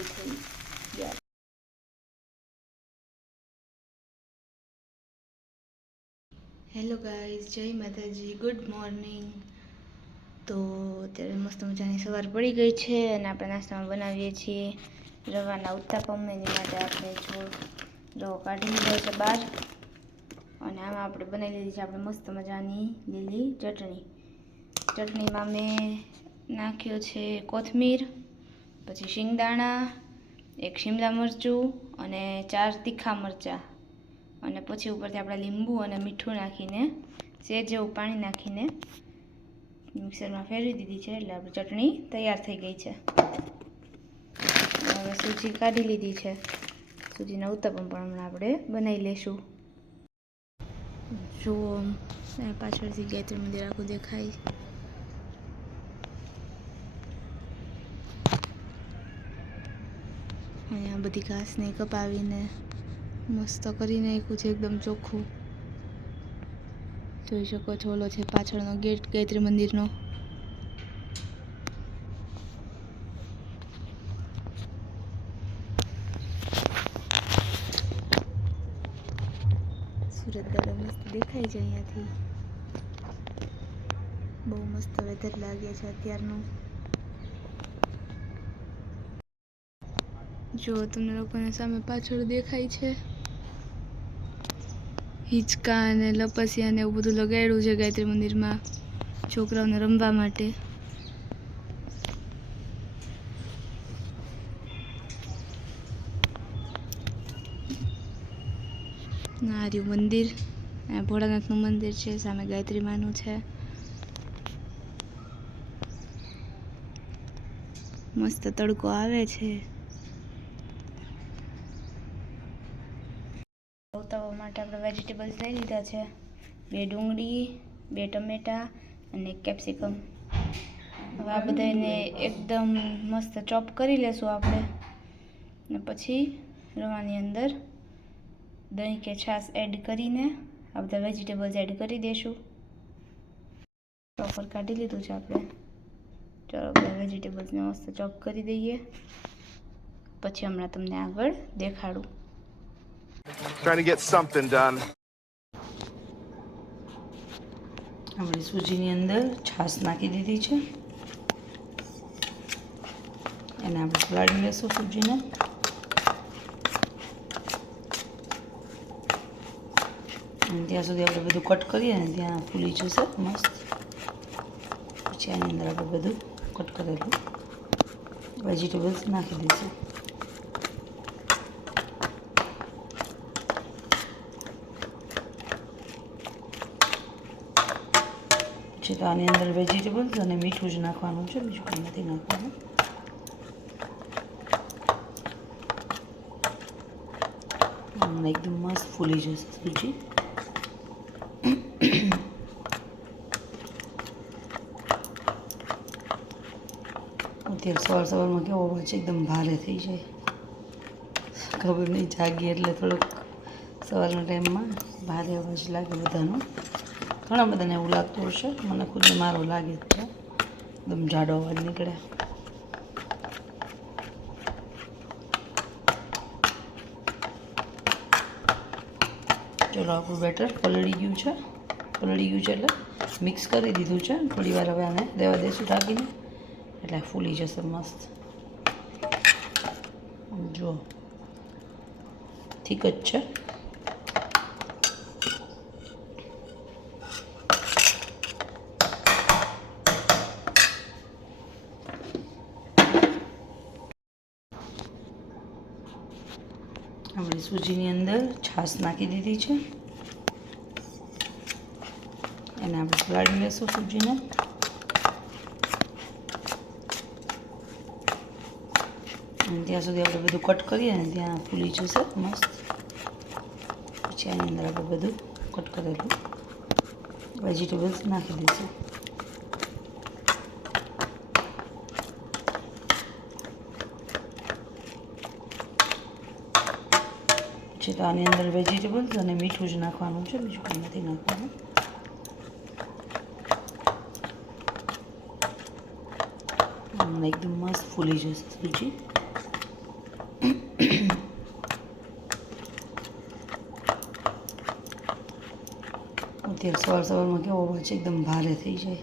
Ready થઈ ગયા. Hello guys, જય માતાજી, ગુડ મોર્નિંગ. તો અત્યારે મસ્ત મજાની સવાર પડી ગઈ છે અને આપણે નાસ્તામાં બનાવીએ છીએ રવાના ઉત્તાપમ. એની માટે આપણે રવો કાઢી લીધો છે બહાર અને આમાં આપણે બનાવી લીધી છે આપણે મસ્ત મજાની લીલી ચટણી. ચટણીમાં મેં નાખ્યો છે કોથમીર, પછી શિંગદાણા, એક શિમલા મરચું અને 4 તીખા મરચાં, અને પછી ઉપરથી આપણે લીંબુ અને મીઠું નાખીને સેજ જેવું પાણી નાખીને મિક્સરમાં ફેરવી દીધી છે. એટલે આપણી ચટણી તૈયાર થઈ ગઈ છે. હવે સૂજી કાઢી લીધી છે. સૂજીના ઉત્તપમ પણ હમણાં આપણે બનાવી લઈશું. જુઓ, પાછળથી ગાયત્રી મંદિર આખું દેખાય. અહીંયા બધી ઘાસને કપાવીને મસ્ત કરી નાખ્યું છે, એકદમ ચોખ્ખું. જોઈ શકો છો, ઓલો છે પાછળનો ગેટ ગાયત્રી મંદિરનો. સુરત દાડો મસ્ત દેખાય છે અહીંયાથી. બહુ મસ્ત વેધર લાગે છે અત્યારનું. જો તમને લોકોને સામે પાછળ દેખાય છે હિંચકા અને લપસિયા ને એવું બધું લગાડ્યું છે ગાયત્રી મંદિરમાં છોકરાઓને રમવા માટે. આ રહ્યું મંદિર. આ ભોળાનાથનું મંદિર છે, સામે ગાયત્રી માનું છે. મસ્ત તડકો આવે છે. ઉતાવળ માટે આપણે વેજીટેબલ્સ લઈ લીધા છે. 2 ડુંગળી, 2 ટમેટા અને 1 કેપ્સિકમ. હવે આ બધાને એકદમ મસ્ત ચોપ કરી લેશું આપણે, અને પછી રવાની અંદર દહીં કે છાશ એડ કરીને આ બધા વેજીટેબલ્સ એડ કરી દઈશું. ચોપર કાઢી લીધું છે આપણે. ચાલો બધા વેજીટેબલ્સને મસ્ત ચોપ કરી દઈએ, પછી હમણાં તમને આગળ દેખાડું. Trying to get something done. આપણે સૂજીની અંદર છાશ નાખી દીધી છે. એને આપણે પલાળી લઈશું સૂજીને. અને ત્યાં સુધી આપણે બધું કટ કરીએ ને ત્યાં ફૂલી જશે મસ્ત. પછી આની અંદર આપણે બધું કટ કરેલું વેજીટેબલ્સ નાખી દઈશું. તો આની અંદર વેજીટેબલ્સ અને મીઠું જ નાખવાનું છે, બીજું કંઈ નથી નાખવાનું. એકદમ મસ્ત ફૂલી જશે સૂજી. અત્યારે સવારમાં કેવો અવાજ છે, એકદમ ભારે થઈ જાય. ખબર નહીં, જાગીએ એટલે થોડોક સવારના ટાઈમમાં ભારે અવાજ લાગે બધાનો. ઘણા બધાને એવું લાગતું હશે, મને ખુદને મારો લાગે છે, એકદમ જાડો અવાજ નીકળે. ચલો આપણું બેટર પલળી ગયું છે. એટલે મિક્સ કરી દીધું છે. થોડી વાર હવે આને દેવા દઈશું ઢાંકીને, એટલે ફૂલી જશે મસ્ત. જો ઠીક જ છે. આપણે સૂજીની અંદર છાશ નાખી દીધી છે. એને આપણે પલાળી લઈશું સૂજીને. અને ત્યાં સુધી આપણે બધું કટ કરીએ ને ત્યાં ફૂલી જશે મસ્ત. પછી આની અંદર આપણે બધું કટ કરેલું વેજીટેબલ્સ નાખી દઈશું. પછી તો આની અંદર વેજીટેબલ્સ અને મીઠું જ નાખવાનું છે, બીજું કંઈ નથી નાખવાનું. એકદમ મસ્ત ફૂલી જશે સૂજી. અત્યારે સવારમાં કેવો અવાજ એકદમ ભારે થઈ જાય,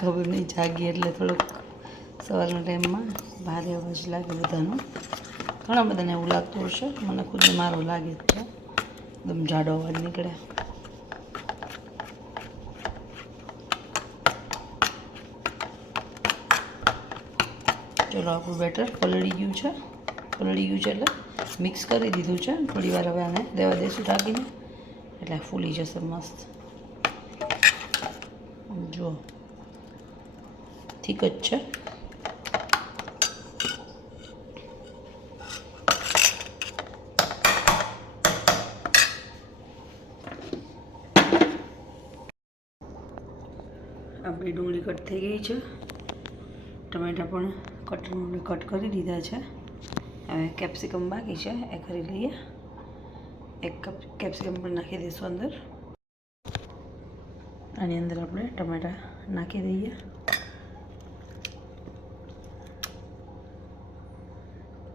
ખબર નહીં જાગીએ એટલે થોડોક સવારના ટાઈમમાં ભારે અવાજ લાગે બધાનો. ઘણા બધાને એવું લાગતું હશે, મને ખુદને મારો લાગે જ છે, એકદમ જાડો અવાજ નીકળે. ચલો આપણું બેટર પલળી ગયું છે એટલે મિક્સ કરી દીધું છે. થોડી વાર હવે આને રહેવા દઈશું ઢાંકીને, એટલે ફૂલી જશે મસ્ત. જુઓ ઠીક જ છે. આપણી ડુંગળી કટ થઈ ગઈ છે, ટમેટા પણ કટ કરી દીધા છે. હવે કેપ્સિકમ બાકી છે એ કરી લઈએ. 1 કપ કેપ્સિકમ પણ નાખી દઈશું અંદર. આની અંદર આપણે ટમેટા નાખી દઈએ.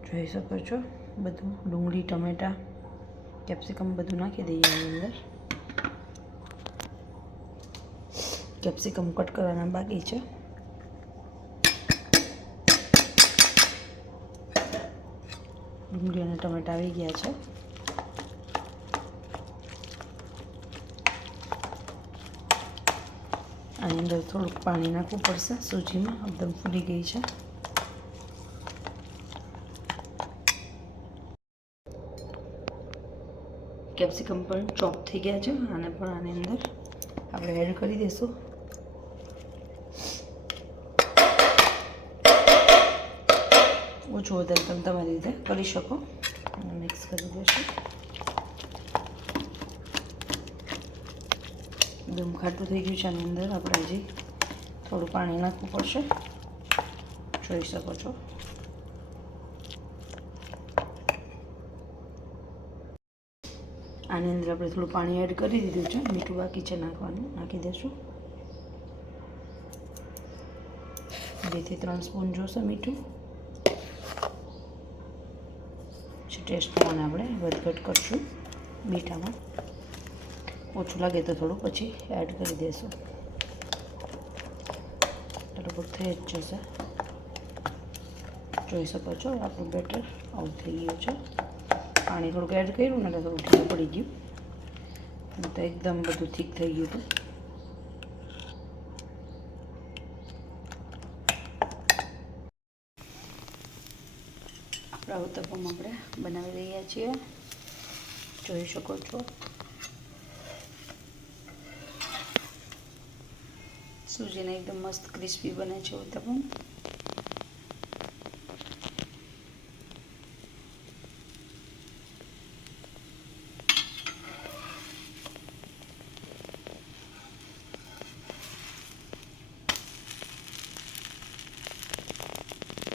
જોઈ શકો છો બધું, ડુંગળી, ટમેટા, કેપ્સિકમ બધું નાખી દઈએ આની અંદર. કેપ્સિકમ કટ કરવાના બાકી છે. ડુંગળી અને ટમેટા આવી ગયા છે. આની અંદર થોડુંક પાણી નાખવું પડશે. સૂજીમાં એકદમ ફૂલી ગઈ છે. કેપ્સિકમ પણ ચોપ થઈ ગયા છે, આને પણ આની અંદર આપણે એડ કરી દઈશું. ઓછું વધારે તમે તમારી રીતે કરી શકો. મિક્સ કરી દઈશું. એકદમ ખાટું થઈ ગયું છે. આની અંદર આપણે હજી થોડું પાણી નાખવું પડશે, જોઈ શકો છો. આની અંદર આપણે થોડું પાણી એડ કરી દીધું છે. મીઠું બાકી છે નાખવાનું, નાખી દઈશું. 2 થી 3 સ્પૂન જોશે મીઠું. ટેસ્ટ પ્રમાણે આપણે વધઘટ કરશું. મીઠામાં ઓછું લાગે તો થોડું પછી એડ કરી દઈશું. બરાબર થઈ જ જશે. જોઈ શકો છો આપણું બેટર આવું થઈ ગયું છે. પાણી થોડુંક એડ કર્યું ને એટલે થોડું ઢીલું પડી ગયું, તો એકદમ બધું ઠીક થઈ ગયું હતું. આપણા ઉત્તપમ આપણે બનાવી રહ્યા છીએ, જોઈ શકો છો. સૂજીને એકદમ મસ્ત ક્રિસ્પી બને છે ઉત્તપમ.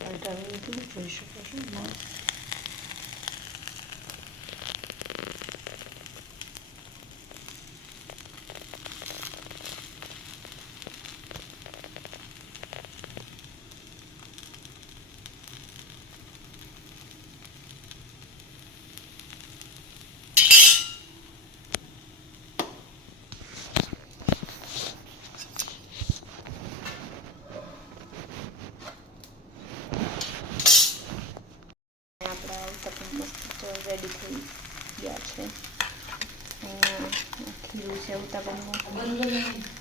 પલટાવી દીધું, જોઈ શકો છો. રેડી થઈ ગયા છે. ખીરું છે ઉત્તપમનું.